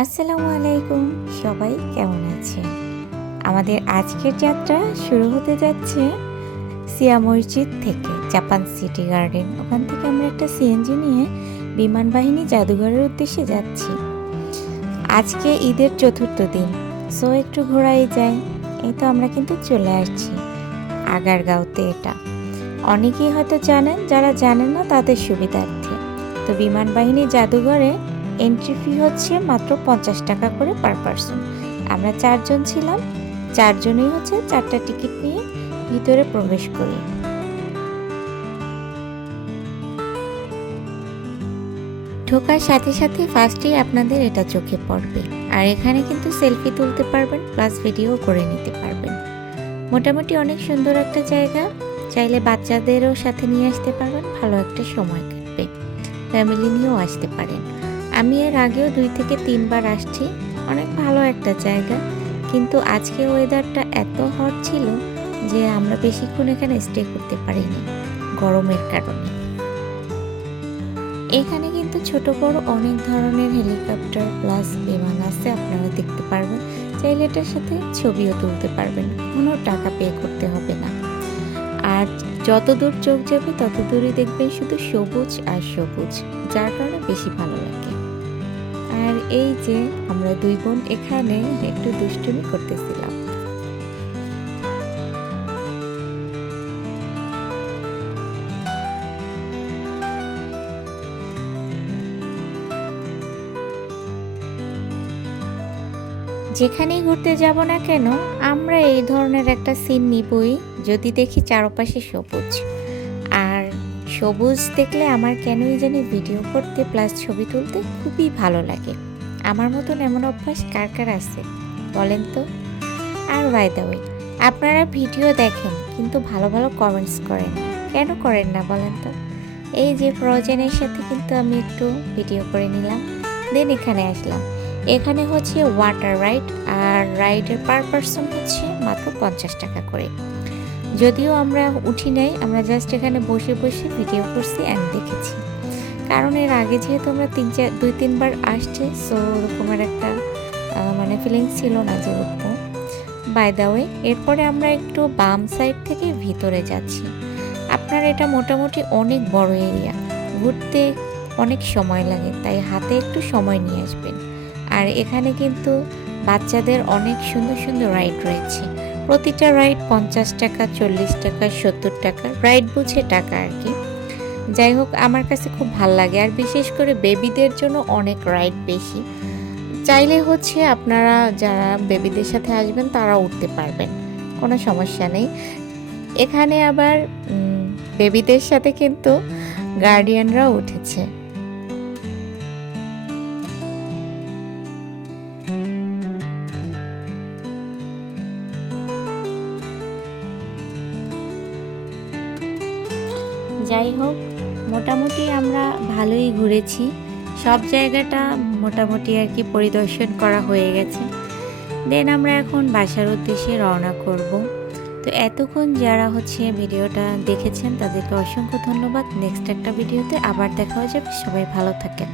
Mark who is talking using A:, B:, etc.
A: আসসালামু আলাইকুম। সবাই কেমন আছেন? আমাদের আজকের যাত্রা শুরু হতে যাচ্ছে সিয়া মসজিদ থেকে, জাপান সিটি গার্ডেন। ওখান থেকে আমরা একটা সিএনজি নিয়ে বিমান বাহিনী জাদুঘরের উদ্দেশ্যে যাচ্ছি। আজকে ঈদের চতুর্থ দিন সো একটু ঘোরাই যায়। এই তো আমরা কিন্তু চলে আসছি, আগারগাঁওতে এটা। অনেকেই হয়তো জানেন, যারা জানেন না তাদের সুবিধার্থে। তো বিমান বাহিনী জাদুঘরে এন্ট্রি ফি হচ্ছে মাত্র পঞ্চাশ টাকা করে পার পারসন আমরা চারজন ছিলাম, চারজনই হচ্ছে চারটা টিকিট নিয়ে ভিতরে প্রবেশ করি। ঢোকার সাথে সাথে ফার্স্টেই আপনাদের এটা চোখে পড়বে। আর এখানে কিন্তু সেলফি তুলতে পারবেন প্লাস ভিডিও করে নিতে পারবেন। মোটামুটি অনেক সুন্দর একটা জায়গা। চাইলে বাচ্চাদেরও সাথে নিয়ে আসতে পারবেন, ভালো একটা সময় কাটবে। ফ্যামিলি নিয়েও আসতে পারেন। আমি এর আগেও দুই থেকে তিনবার আসছি, অনেক ভালো একটা জায়গা। কিন্তু আজকে ওয়েদারটা এত হট ছিল যে আমরা বেশিক্ষণ এখানে স্টে করতে পারিনি, গরমের কারণে। এখানে কিন্তু ছোট বড় অনেক ধরনের হেলিকপ্টার প্লাস বিমান আছে, আপনারা দেখতে পারবেন। চাইলে এটার সাথে ছবিও তুলতে পারবেন, কোনো টাকা পে করতে হবে না। আর যত দূর চোখ যাবে তত দূরই দেখবেন শুধু সবুজ আর সবুজ, যার কারণে বেশি ভালো আর এই যে আমরা দুই বোন এখানে একটু দুষ্টুমি করতেছিলাম। যেখানেই ঘুরতে যাব না কেন, আমরা এই ধরনের একটা সিন নিবই, যদি দেখি চারপাশে সবুজ। সবুজ দেখলে আমার কেনই জানি ভিডিও করতে প্লাস ছবি তুলতে খুবই ভালো লাগে। আমার মতন এমন অভ্যাস কার কার আছে? বলেন তো। আর বাই দ্য ওয়ে আপনারা ভিডিও দেখেন কিন্তু ভালো ভালো কমেন্টস করেন। কেন করেন না বলেন তো? এই যে ফ্রোজেনের সাথে কিন্তু আমি একটু ভিডিও করে নিলাম। দেন এখানে আসলাম। এখানে হচ্ছে ওয়াটার রাইড আর রাইডের পার পারসন হচ্ছে মাত্র পঞ্চাশ টাকা করে। যদিও আমরা উঠি নাই, আমরা জাস্ট এখানে বসে বসে ভিডিও করছি অ্যান্ড দেখেছি। কারণ এর আগে যেহেতু আমরা তিন চার, দুই তিনবার আসছে সো ওরকমের একটা মানে ফিলিংস ছিল না যে উঠবো বাই দ্য ওয়ে এরপরে আমরা একটু বাম সাইড থেকে ভিতরে যাচ্ছি। আপনার এটা মোটামুটি অনেক বড় এরিয়া ঘুরতে অনেক সময় লাগে, তাই হাতে একটু সময় নিয়ে আসবেন। আর এখানে কিন্তু বাচ্চাদের অনেক সুন্দর সুন্দর রাইড রয়েছে। প্রতিটা রাইড পঞ্চাশ টাকা, চল্লিশ টাকা, সত্তর টাকা, রাইড বুঝে টাকা আর কি। যাই হোক, আমার কাছে খুব ভালো লাগে। আর বিশেষ করে বেবিদের জন্য অনেক রাইড বেশি। চাইলে হচ্ছে আপনারা যারা বেবিদের সাথে আসবেন তারা উঠতে পারবেন। কোনো সমস্যা নেই। এখানে আবার বেবিদের সাথে কিন্তু গার্ডিয়ানরাও উঠেছে। যাই হোক, মোটামুটি আমরা ভালোই ঘুরেছি। সব জায়গাটা মোটামুটি আর কি পরিদর্শন করা হয়ে গেছে। দেন আমরা এখন বাসার উদ্দেশ্যে রওনা করব। তো এতক্ষণ যারা হচ্ছে ভিডিওটা দেখেছেন, তাদেরকে অসংখ্য ধন্যবাদ। নেক্সট একটা ভিডিওতে আবার দেখা হয়ে যাবে। সবাই ভালো থাকেন।